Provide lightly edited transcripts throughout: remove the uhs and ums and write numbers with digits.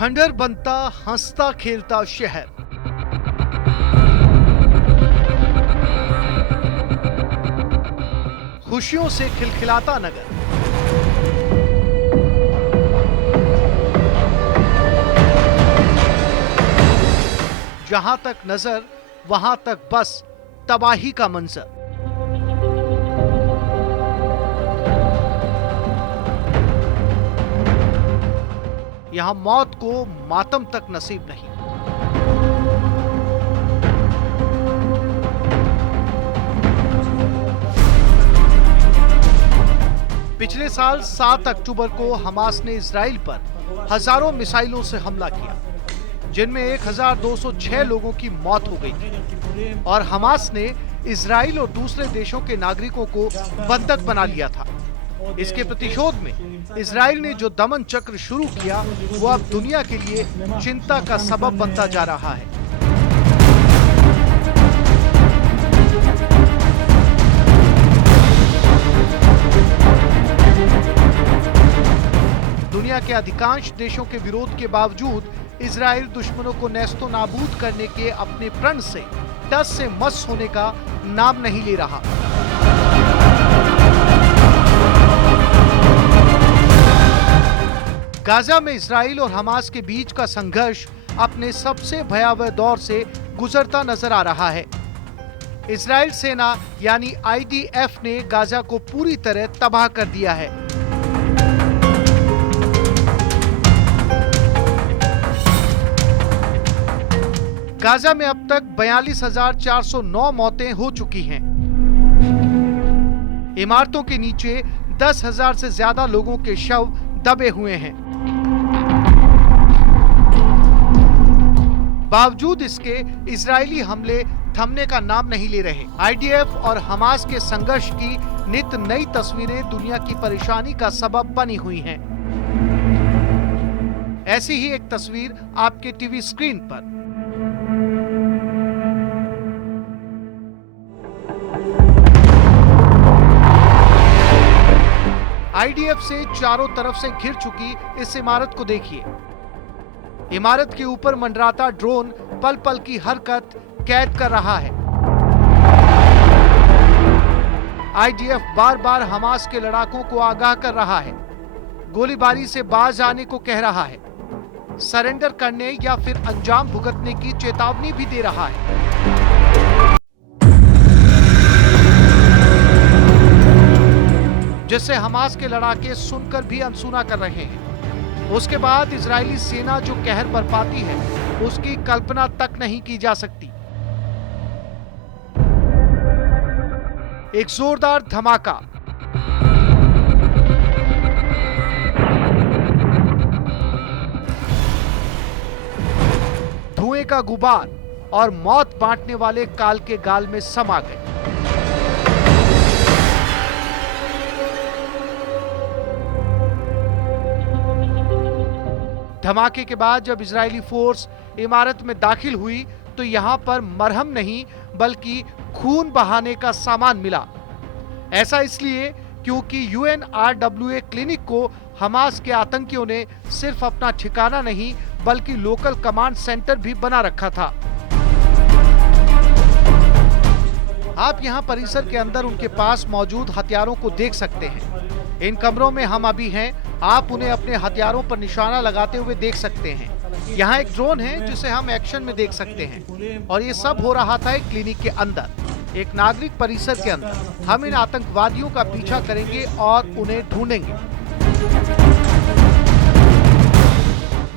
खंडहर बनता हंसता खेलता शहर। खुशियों से खिलखिलाता नगर। जहां तक नजर वहां तक बस तबाही का मंजर। यहां मौत को मातम तक नसीब नहीं। पिछले साल 7 अक्टूबर को हमास ने इजराइल पर हजारों मिसाइलों से हमला किया, जिनमें 1206 लोगों की मौत हो गई थी और हमास ने इजराइल और दूसरे देशों के नागरिकों को बंधक बना लिया था। इसके प्रतिशोध में इजराइल ने जो दमन चक्र शुरू किया वो अब दुनिया के लिए चिंता का सबब बनता जा रहा है। दुनिया के अधिकांश देशों के विरोध के बावजूद इजराइल दुश्मनों को नेस्तो नाबूद करने के अपने प्रण से टस से मस होने का नाम नहीं ले रहा। गाजा में इजराइल और हमास के बीच का संघर्ष अपने सबसे भयावह दौर से गुजरता नजर आ रहा है। इजराइल सेना यानी IDF ने गाजा को पूरी तरह तबाह कर दिया है। गाजा में अब तक 42,409 मौतें हो चुकी हैं। इमारतों के नीचे 10,000 से ज्यादा लोगों के शव दबे हुए हैं। बावजूद इसके इजरायली हमले थमने का नाम नहीं ले रहे। IDF और हमास के संघर्ष की नित नई तस्वीरें दुनिया की परेशानी का सबब बनी हुई हैं। ऐसी ही एक तस्वीर आपके टीवी स्क्रीन पर। IDF से चारों तरफ से घिर चुकी इस इमारत को देखिए। इमारत के ऊपर मंडराता ड्रोन पल पल की हरकत कैद कर रहा है। IDF बार बार हमास के लड़ाकों को आगाह कर रहा है, गोलीबारी से बाज आने को कह रहा है, सरेंडर करने या फिर अंजाम भुगतने की चेतावनी भी दे रहा है। जिससे हमास के लड़ाके सुनकर भी अनसुना कर रहे हैं। उसके बाद इजरायली सेना जो कहर बरपाती है उसकी कल्पना तक नहीं की जा सकती। एक जोरदार धमाका, धुएं का गुबार और मौत बांटने वाले काल के गाल में समा गए। धमाके के बाद जब इजरायली फोर्स इमारत में दाखिल हुई तो यहां पर मरहम नहीं बल्कि खून बहाने का सामान मिला। ऐसा इसलिए क्योंकि UNRWA क्लिनिक को हमास के आतंकियों ने सिर्फ अपना ठिकाना नहीं बल्कि लोकल कमांड सेंटर भी बना रखा था। आप यहां परिसर के अंदर उनके पास मौजूद हथियारों को देख सकते हैं। इन कमरों में हम अभी हैं, आप उन्हें अपने हथियारों पर निशाना लगाते हुए देख सकते हैं। यहाँ एक ड्रोन है जिसे हम एक्शन में देख सकते हैं और ये सब हो रहा था एक क्लिनिक के अंदर, एक नागरिक परिसर के अंदर। हम इन आतंकवादियों का पीछा करेंगे और उन्हें ढूंढेंगे।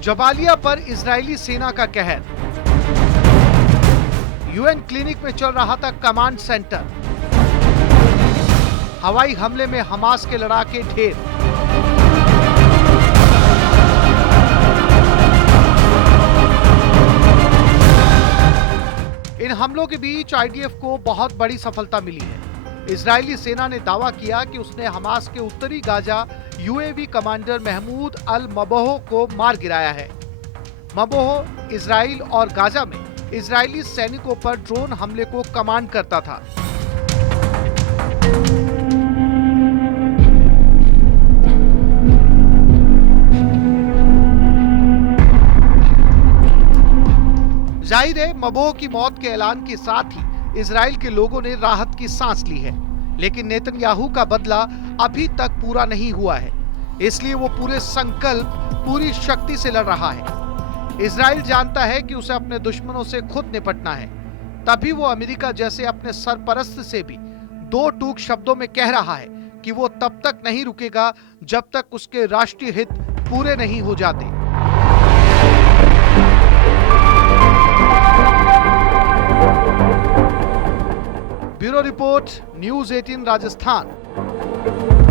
जबालिया पर इजरायली सेना का कहर। UN क्लिनिक में चल रहा था कमांड सेंटर। हवाई हमले में हमास के लड़ाके ढेर। इन हमलों के बीच IDF को बहुत बड़ी सफलता मिली है। इजरायली सेना ने दावा किया कि उसने हमास के उत्तरी गाजा UAV कमांडर महमूद अल मबोह को मार गिराया है। मबोह इजराइल और गाजा में इजरायली सैनिकों पर ड्रोन हमले को कमांड करता था। जाहिर है मबोह की मौत के ऐलान के साथ ही इजराइल के लोगों ने राहत की सांस ली है, लेकिन नेतन्याहू का बदला अभी तक पूरा नहीं हुआ है, इसलिए वो पूरे संकल्प, पूरी शक्ति से लड़ रहा है। इजराइल जानता है कि उसे अपने दुश्मनों से खुद निपटना है, तभी वो अमेरिका जैसे अपने सरपरस्त से भी दो टूक शब्दों में कह रहा है कि वो तब तक नहीं रुकेगा जब तक उसके राष्ट्रीय हित पूरे नहीं हो जाते। Bureau report, news 18 Rajasthan.